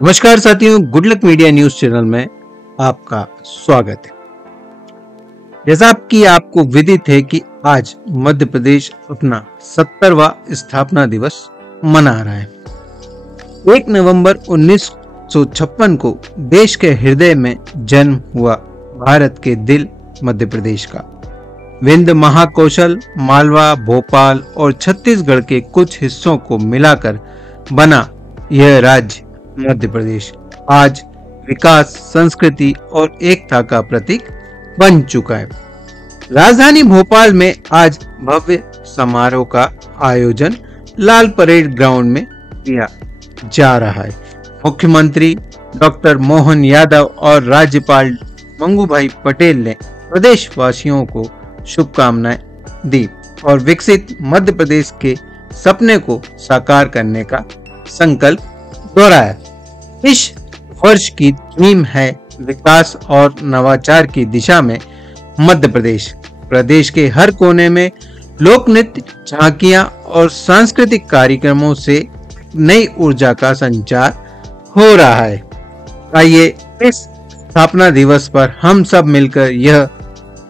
नमस्कार साथियों, good luck media news channel में आपका स्वागत है। जैसा कि आपको विदित है कि आज मध्य प्रदेश अपना 70वां स्थापना दिवस मना रहा है। 1 नवंबर 1956 को देश के हृदय में जन्म हुआ भारत के दिल मध्य प्रदेश का विंध्य महाकौशल, मालवा, भोपाल और छत्तीसगढ़ के कुछ हिस्सों को मिलाकर बना यह राज्य मध्य प्रदेश आज विकास, संस्कृति और एकता का प्रतीक बन चुका है। राजधानी भोपाल में आज भव्य समारोह का आयोजन लाल परेड ग्राउंड में किया जा रहा है। मुख्यमंत्री डॉक्टर मोहन यादव और राज्यपाल मंगूभाई पटेल ने प्रदेशवासियों को शुभकामनाएं दी और विकसित मध्य प्रदेश के सपने को साकार करने का संकल्प दोहराया। इस वर्ष की थीम है विकास और नवाचार की दिशा में मध्य प्रदेश। प्रदेश के हर कोने में लोक नृत्य, झांकियां और सांस्कृतिक कार्यक्रमों से नई ऊर्जा का संचार हो रहा है। आइए इस स्थापना दिवस पर हम सब मिलकर यह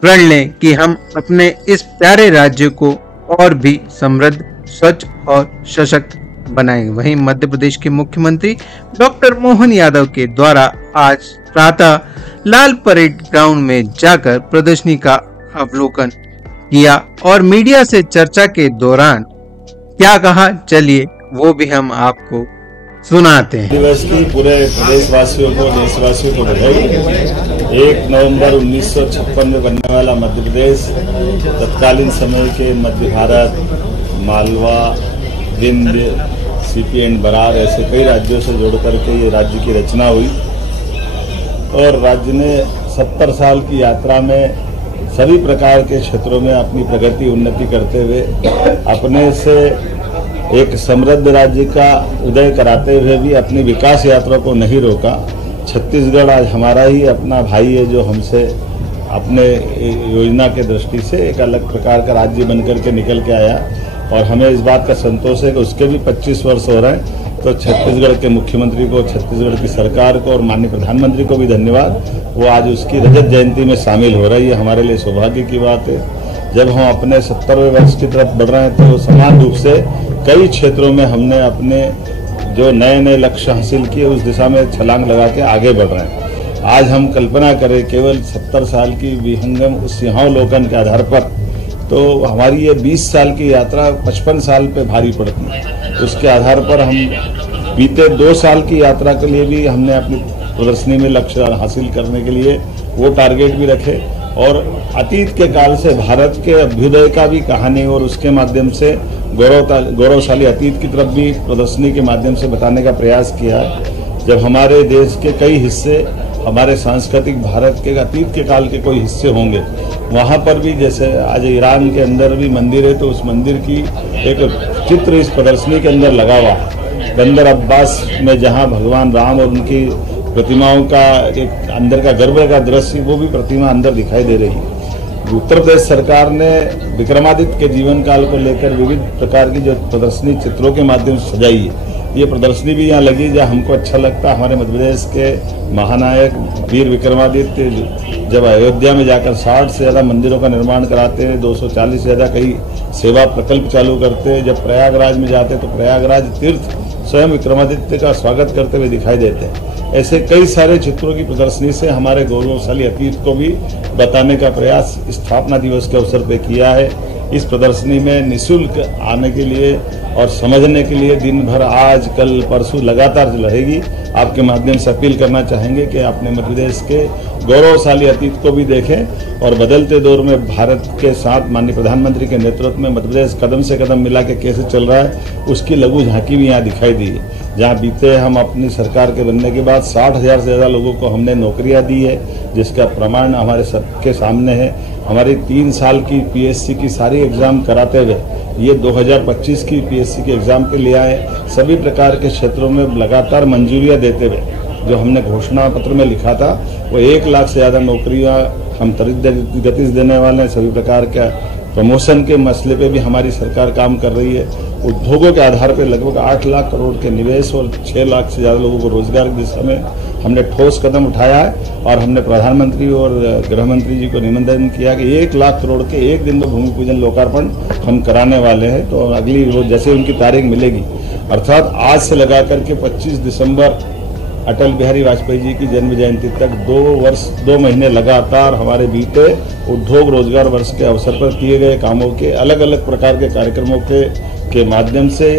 प्रण लें कि हम अपने इस प्यारे राज्य को और भी समृद्ध, स्वच्छ और सशक्त बनाएंगे। वहीं मध्य प्रदेश के मुख्यमंत्री डॉक्टर मोहन यादव के द्वारा आज प्रातः लाल परेड ग्राउंड में जाकर प्रदर्शनी का अवलोकन किया और मीडिया से चर्चा के दौरान क्या कहा, चलिए वो भी हम आपको सुनाते हैं। दिवस की पूरे प्रदेशवासियों को, देशवासियों को बधाई। 1 नवंबर 1956 में बनने वाला मध्य प्रदेश तत्कालीन समय के मध्य भारत, मालवा, विंध्य, सीपी एंड बरार ऐसे कई राज्यों से जोड़ करके ये राज्य की रचना हुई और राज्य ने 70 साल की यात्रा में सभी प्रकार के क्षेत्रों में अपनी प्रगति, उन्नति करते हुए अपने से एक समृद्ध राज्य का उदय कराते हुए भी अपनी विकास यात्रा को नहीं रोका। छत्तीसगढ़ आज हमारा ही अपना भाई है, जो हमसे अपने योजना के दृष्टि से एक अलग प्रकार का राज्य बनकर के निकल के आया और हमें इस बात का संतोष है कि उसके भी 25 वर्ष हो रहे हैं। तो छत्तीसगढ़ के मुख्यमंत्री को, छत्तीसगढ़ की सरकार को और माननीय प्रधानमंत्री को भी धन्यवाद। वो आज उसकी रजत जयंती में शामिल हो रही है, हमारे लिए सौभाग्य की बात है। जब हम अपने 70वें वर्ष की तरफ बढ़ रहे हैं तो समान रूप से कई क्षेत्रों में हमने अपने जो नए नए लक्ष्य हासिल किए उस दिशा में छलांग लगा के आगे बढ़ रहे हैं। आज हम कल्पना करें केवल 70 साल की विहंगम उस सिंहावलोकन के आधार पर, तो हमारी ये 20 साल की यात्रा 55 साल पे भारी पड़ती है। उसके आधार पर हम बीते 2 साल की यात्रा के लिए भी हमने अपनी प्रदर्शनी में लक्ष्य हासिल करने के लिए वो टारगेट भी रखे और अतीत के काल से भारत के अभ्युदय का भी कहानी और उसके माध्यम से गौरवशाली अतीत की तरफ भी प्रदर्शनी के माध्यम से बताने का प्रयास किया है। जब हमारे देश के कई हिस्से, हमारे सांस्कृतिक भारत के अतीत के काल के कोई हिस्से होंगे, वहाँ पर भी जैसे आज ईरान के अंदर भी मंदिर है तो उस मंदिर की एक चित्र इस प्रदर्शनी के अंदर लगा हुआ है। बंदर अब्बास में जहाँ भगवान राम और उनकी प्रतिमाओं का एक अंदर का गर्भ का दृश्य, वो भी प्रतिमा अंदर दिखाई दे रही है। उत्तर प्रदेश सरकार ने विक्रमादित्य के जीवन काल को लेकर विविध प्रकार की जो प्रदर्शनी चित्रों के माध्यम से सजाई है, ये प्रदर्शनी भी यहाँ लगी जहाँ हमको अच्छा लगता। हमारे मध्य प्रदेश के महानायक वीर विक्रमादित्य जब अयोध्या में जाकर 60 से ज़्यादा मंदिरों का निर्माण कराते हैं, 240 से ज़्यादा कई सेवा प्रकल्प चालू करते हैं, जब प्रयागराज में जाते तो प्रयागराज तीर्थ स्वयं विक्रमादित्य का स्वागत करते हुए दिखाई देते हैं। ऐसे कई सारे चित्रों की प्रदर्शनी से हमारे गौरवशाली अतीत को भी बताने का प्रयास स्थापना दिवस के अवसर पर किया है। इस प्रदर्शनी में निःशुल्क आने के लिए और समझने के लिए दिन भर आज, कल, परसों लगातार रहेगी। आपके माध्यम से अपील करना चाहेंगे कि अपने मध्य प्रदेश के गौरवशाली अतीत को भी देखें और बदलते दौर में भारत के साथ माननीय प्रधानमंत्री के नेतृत्व में मध्य प्रदेश कदम से कदम मिला के कैसे चल रहा है, उसकी लघु झांकी भी यहाँ दिखाई दी है। जहाँ बीते हम अपनी सरकार के बनने के बाद 60,000 से ज़्यादा लोगों को हमने नौकरियाँ दी है, जिसका प्रमाण हमारे सबके सामने है। हमारी 3 साल की पीएससी की सारी एग्जाम कराते हुए ये 2025 की पीएससी के एग्जाम के लिए आए। सभी प्रकार के क्षेत्रों में लगातार मंजूरियां देते हुए जो हमने घोषणा पत्र में लिखा था, वो 1 लाख से ज़्यादा नौकरियां हम त्वरित गति से देने वाले हैं। सभी प्रकार का प्रमोशन के मसले पे भी हमारी सरकार काम कर रही है। उद्योगों के आधार पर लगभग 8 लाख करोड़ के निवेश और 6 लाख से ज्यादा लोगों को रोजगार की दिशा में हमने ठोस कदम उठाया है। और हमने प्रधानमंत्री और गृह मंत्री जी को निमंत्रण किया कि 1 लाख करोड़ के एक दिन में भूमि पूजन लोकार्पण हम कराने वाले हैं। तो अगली रोज जैसे उनकी तारीख मिलेगी, अर्थात आज से लगा करके 25 दिसंबर अटल बिहारी वाजपेयी जी की जन्म जयंती तक 2 महीने लगातार हमारे बीते उद्योग रोजगार वर्ष के अवसर पर किए गए कामों के अलग अलग प्रकार के कार्यक्रमों के माध्यम से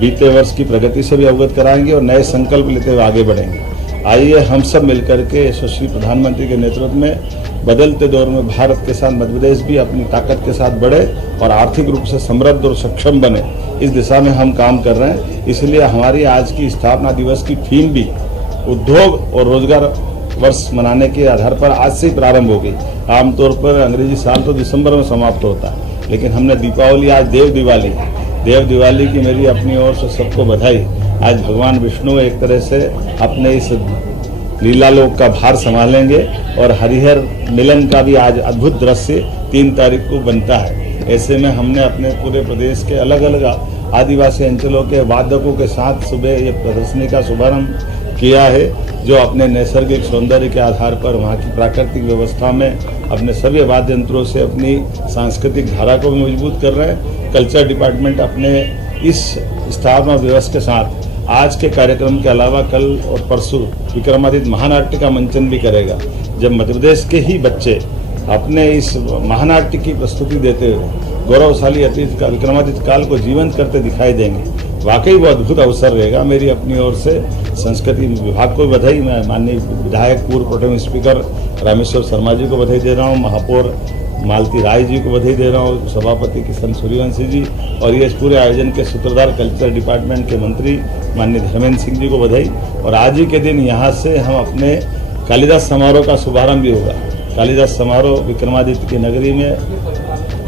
बीते वर्ष की प्रगति से भी अवगत कराएंगे और नए संकल्प लेते हुए आगे बढ़ेंगे। आइए हम सब मिलकर के यशस्वी प्रधानमंत्री के नेतृत्व में बदलते दौर में भारत के साथ मध्य प्रदेश भी अपनी ताकत के साथ बढ़े और आर्थिक रूप से समृद्ध और सक्षम बने, इस दिशा में हम काम कर रहे हैं। इसलिए हमारी आज की स्थापना दिवस की थीम भी उद्योग और रोजगार वर्ष मनाने के आधार पर आज से ही प्रारंभ हो गई। आमतौर पर अंग्रेजी साल तो दिसंबर में समाप्त होता है, लेकिन हमने दीपावली आज देव दिवाली की मेरी अपनी ओर से सबको बधाई। आज भगवान विष्णु एक तरह से अपने इस लीलालोक का भार संभालेंगे और हरिहर मिलन का भी आज अद्भुत दृश्य 3 तारीख को बनता है। ऐसे में हमने अपने पूरे प्रदेश के अलग अलग आदिवासी अंचलों के वादकों के साथ सुबह ये प्रदर्शनी का शुभारंभ किया है, जो अपने नैसर्गिक सौंदर्य के आधार पर वहाँ की प्राकृतिक व्यवस्था में अपने सभी वाद्य यंत्रों से अपनी सांस्कृतिक धारा को भी मजबूत कर रहे हैं। कल्चर डिपार्टमेंट अपने इस स्थापना दिवस के साथ आज के कार्यक्रम के अलावा कल और परसों विक्रमादित्य महानाट्य का मंचन भी करेगा, जब मध्य प्रदेश के ही बच्चे अपने इस महानाट्य की प्रस्तुति देते हुए गौरवशाली अतीत का विक्रमादित्य काल को जीवंत करते दिखाई देंगे। वाकई वो अद्भुत अवसर रहेगा। मेरी अपनी ओर से संस्कृति विभाग को बधाई, मैं माननीय विधायक पूर्व प्रोटेम स्पीकर रामेश्वर शर्मा जी को बधाई दे रहा हूँ, महापौर मालती राय जी को बधाई दे रहा हूँ, सभापति किशन सूर्यवंशी जी और ये पूरे आयोजन के सूत्रधार कल्चर डिपार्टमेंट के मंत्री माननीय धर्मेंद्र सिंह जी को बधाई। और आज ही के दिन यहाँ से हम अपने कालिदास समारोह का शुभारंभ भी होगा। कालिदास समारोह विक्रमादित्य की नगरी में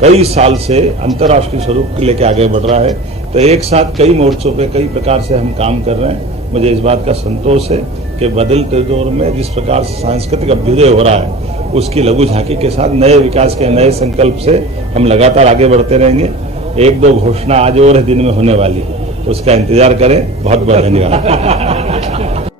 कई साल से अंतर्राष्ट्रीय स्वरूप लेके आगे बढ़ रहा है। तो एक साथ कई मोर्चों पे कई प्रकार से हम काम कर रहे हैं। मुझे इस बात का संतोष है कि बदलते दौर में जिस प्रकार से सांस्कृतिक अभ्युदय हो रहा है, उसकी लघु झांकी के साथ नए विकास के नए संकल्प से हम लगातार आगे बढ़ते रहेंगे। 1-2 घोषणा आज और दिन में होने वाली है, उसका इंतजार करें। बहुत बहुत धन्यवाद।